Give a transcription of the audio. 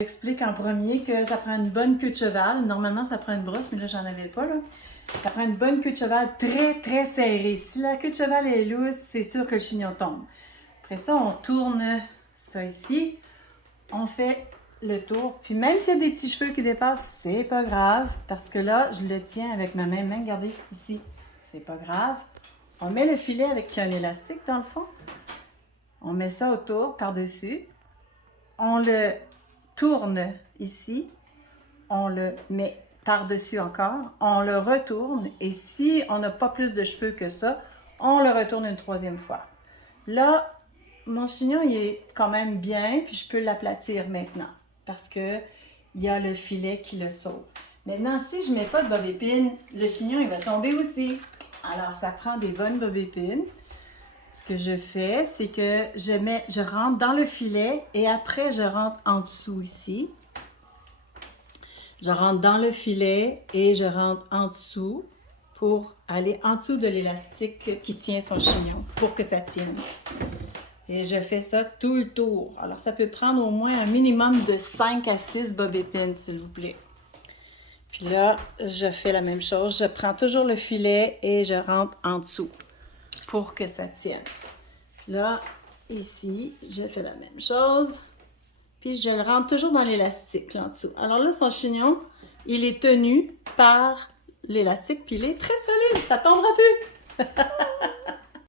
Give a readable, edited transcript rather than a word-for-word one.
J'explique en premier que ça prend une bonne queue de cheval. Normalement, ça prend une brosse, mais là, j'en avais pas, là. Ça prend une bonne queue de cheval très, très serrée. Si la queue de cheval est lousse, c'est sûr que le chignon tombe. Après ça, on tourne ça ici. On fait le tour. Puis même s'il y a des petits cheveux qui dépassent, c'est pas grave. Parce que là, je le tiens avec ma main. Regardez, ici. C'est pas grave. On met le filet avec un élastique dans le fond. On met ça autour, par-dessus. On le tourne ici. On le met par-dessus encore. On le retourne. Et si on n'a pas plus de cheveux que ça, on le retourne une troisième fois. Là, mon chignon, il est quand même bien, puis je peux l'aplatir maintenant. Parce que il y a le filet qui le sauve. Maintenant, si je ne mets pas de bob-épine, le chignon, il va tomber aussi. Alors, ça prend des bonnes bob-épines. Ce que je fais, c'est que je rentre dans le filet et après, je rentre en dessous ici. Je rentre dans le filet et je rentre en dessous pour aller en dessous de l'élastique qui tient son chignon, pour que ça tienne. Et je fais ça tout le tour. Alors, ça peut prendre au moins un minimum de 5 à 6 bob-épines, s'il vous plaît. Puis là, je fais la même chose. Je prends toujours le filet et je rentre en dessous pour que ça tienne. Là, ici, je fais la même chose. Puis je le rentre toujours dans l'élastique, là en dessous. Alors là, son chignon, il est tenu par l'élastique, puis il est très solide. Ça ne tombera plus.